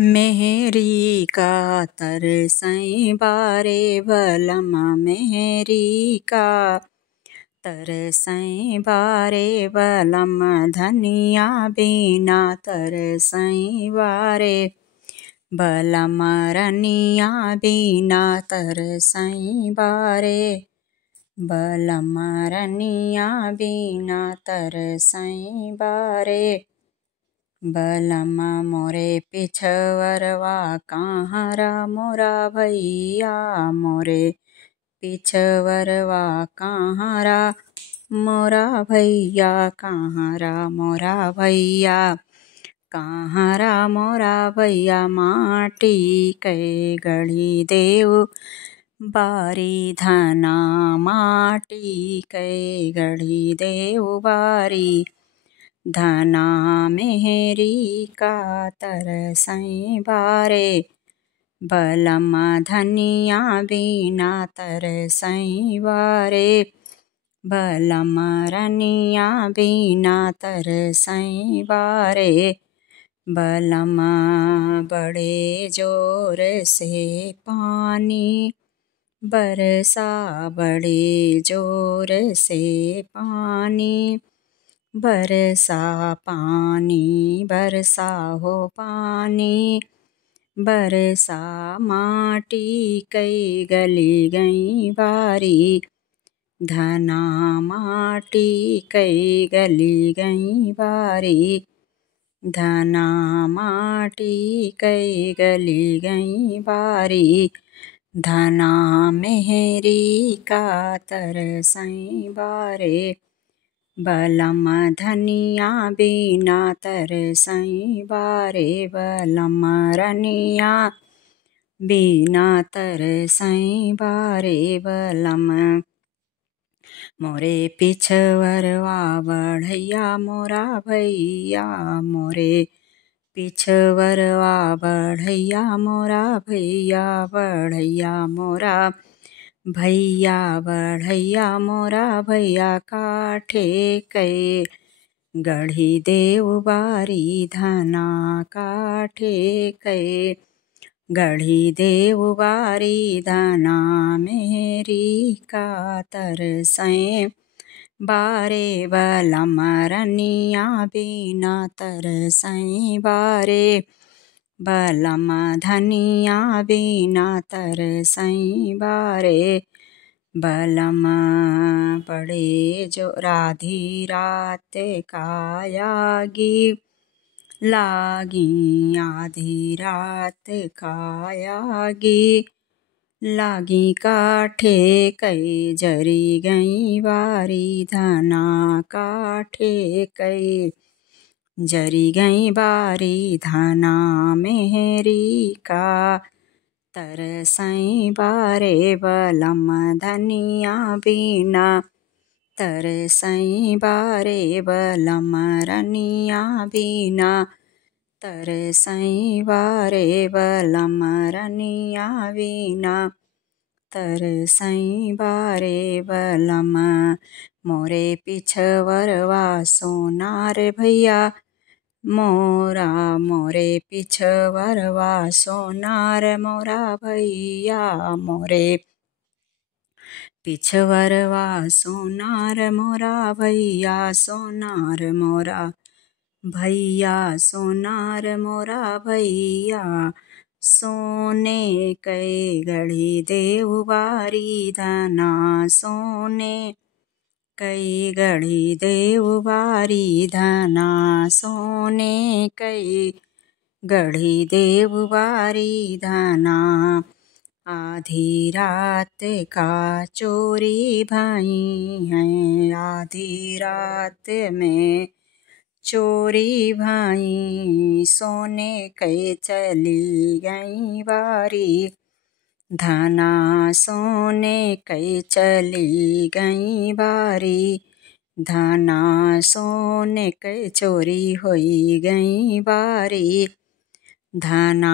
मेहरी का तरसई बारे बलम मेहरी का तरसई बारे बलम धनिया बिना तरसई बारे बलम रनिया बिना तरसई बारे बलम रनिया बिना तरसई बारे बलम मोरे पिछवरवा कहाँरा मोरा भैया मोरे पिछवरवा कहाँरा मोरा भैया कहाँरा मोरा भैया कहाँरा मोरा भैया माटी कै गढ़ी देव बारी धना माटी कै गढ़ी देव बारी धना मेहरी का तरसई बारे बलम धनिया बिना तरसई बारे बलम रनिया बिना तरसई बारे बलम बड़े जोर से पानी बरसा बड़े जोर से पानी बरसा पानी बरसा हो पानी बरसा माटी कई गली गई बारी धना माटी कई गली गई बारी धना माटी कई गली गई बारी धना मेहरी का तरसई बारे बलम धनिया बिना तरसई बारे बलम रनिया बिना तरसई बारे बलम मोरे पिछवरवा बढ़ैया मोरा भैया मोरे पिछवरवा बढ़ैया मोरा भैया बढ़ैया मोरा भैया बढ़ैया मोरा भैया काठे कै गढ़ी देव बारी धना काठे कै गढ़ी देव बारी धना मेहरी का तरसई बारे बलम रनिया बिना तरसई बारे बलम धनिया बिना तरसई बारे बलम बड़े जो राधी रात कायागी लागी आधी रात कायागी लागी काठे कई जरी गई बारी धना काठे कई जरी गई बारी धना मेहरी का तरसई बारे बलम धनिया बिना तरसई बारे बलम रनिया बिना तरसई बारे बलम रनिया बिना तरसई बारे बलम मोरे पिछवरवा सोनार भैया मोरा मोरे पिछवरवा सोनार मोरा भैया मोरे पिछवरवा सोनार मोरा भैया सोनार मोरा भैया सोनार मोरा भैया सोने कै गढ़ी देव बारी धना सोने कै गढ़ी देव बारी धना सोने कै गढ़ी देव बारी धना आधी रात का चोरी भई है आधी रात में चोरी भई सोने कै चली गई बारी धना सोने कै चली गई बारी धना सोने कै चोरी होई गई बारी धना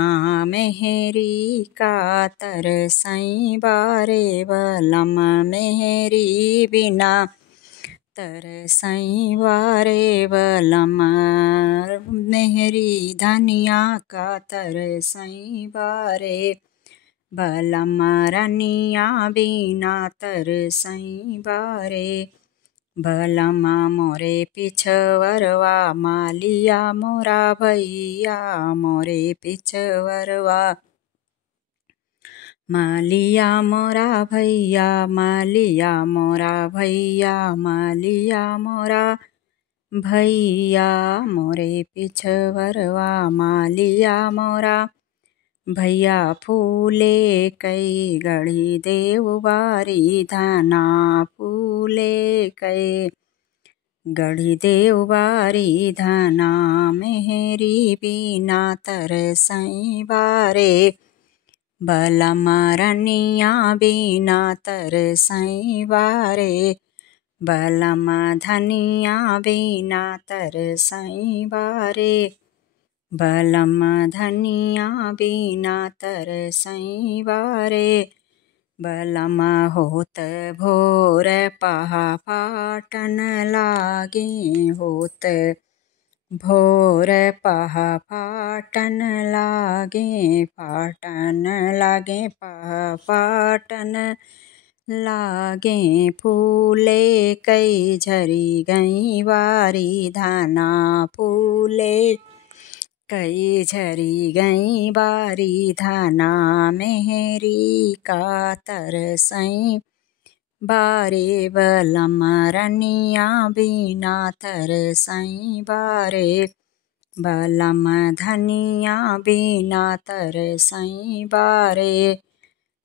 मेहरी का तरसई बारे बलम मेहरी बिना तरसई बारे बलम मेहरी धनिया का तरसई बारे बलम रनिया बिना तरसई बारे बलम मोरे पिछवरवा मालिया मोरा भैया मोरे पिछवरवा मालिया मोरा भैया मालिया मोरा भैया मालिया मोरा भैया मोरे पिछवरवा मालिया मोरा भैया फूले कई गढ़ी देव बारी धना फूले कई गढ़ी देव बारी धना मेहरी बिना तरसई बारे बलम रनिया बिना तरसई बारे बलम धनिया बिना तरसई बारे बलम धनिया बिना तरसई बारे बलम होत भोर पहा फाटन लागे होत भोर पहा फाटन लागे फाटन लागे पहा फाटन लागे फूले कई झरी गई बारी धना फूले कई झरी गई बारी धना मेहरी का तरसई बारे बलम रनिया बिना तरसई बारे बलम धनिया बिना तरसई बारे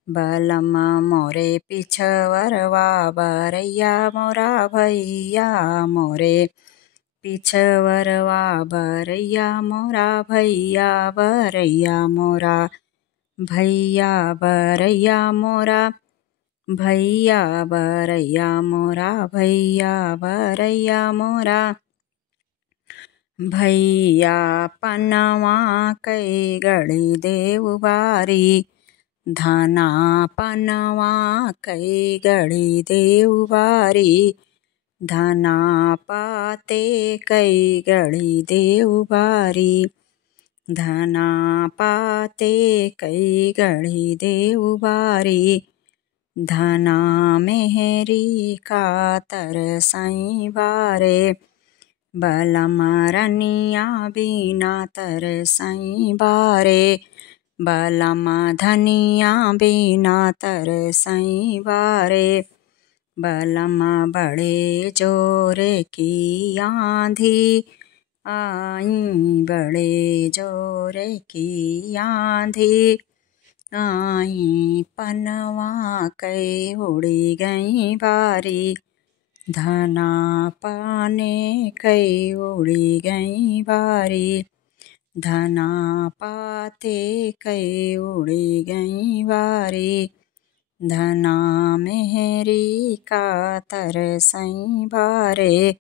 बलम मोरे पिछवरवा बरैया मोरा भैया मोरे पिछवरवा बरैया मोरा भैया बरैया मोरा भैया बरैया मोरा भैया बरैया मोरा भैया बरैया मोरा भैया पनवा कई गढ़ी देव बारी धना पनवा कई गढ़ी देव बारी धना पाते कई गढ़ी देव बारी धना पाते कई गढ़ी देव बारी धना मेहरी का तरसई बारे बलम रनिया बिना तरसई बारे बलम धनिया बिना तरसई बारे बलम बड़े जोर की आंधी आई बड़े जोर की आंधी आई पनवा कई उड़ी गई बारी धना पाने कई उड़ी गई बारी धना पाते कई उड़ी गई बारी धना मेहरी का तरसई बारे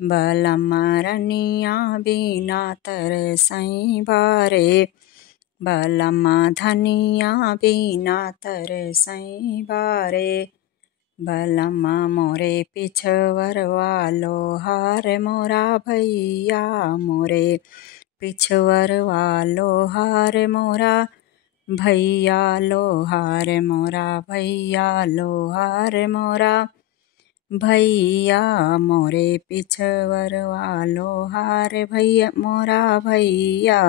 बलम रनिया बिना तरसई बारे बलम धनिया बिना तरसई बारे बलम मोरे पिछवरवा लोहार मोरा भैया मोरे पिछवरवा लोहार मोरा भैया लोहार मोरा भैया लोहार मोरा भैया मोरे पिछवरवा लोहार भैया मोरा भैया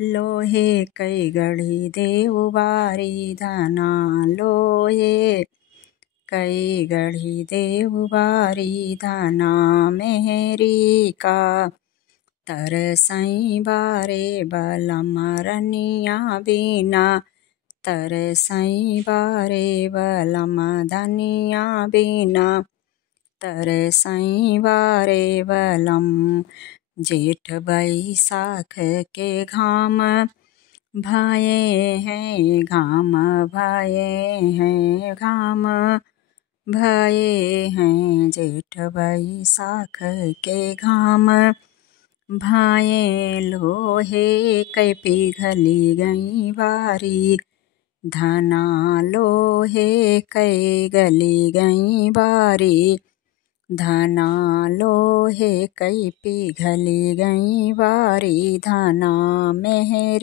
लोहे कई गढ़ी देव बारी धना लोहे कई गढ़ी देव बारी धना मेहरी का तरसई बारे बलम रनिया बिना तरसई बारे बलम धनिया बिना तरसई बारे बलम जेठ बैसाख के घाम भाए हैं घाम भाए हैं घाम भाए हैं जेठ बैसाख के घाम भाए लोहे कई पिघली गई बारी धना लोहे कई गली गई बारी धना लोहे कई पिघली गई बारी, धना मेहरी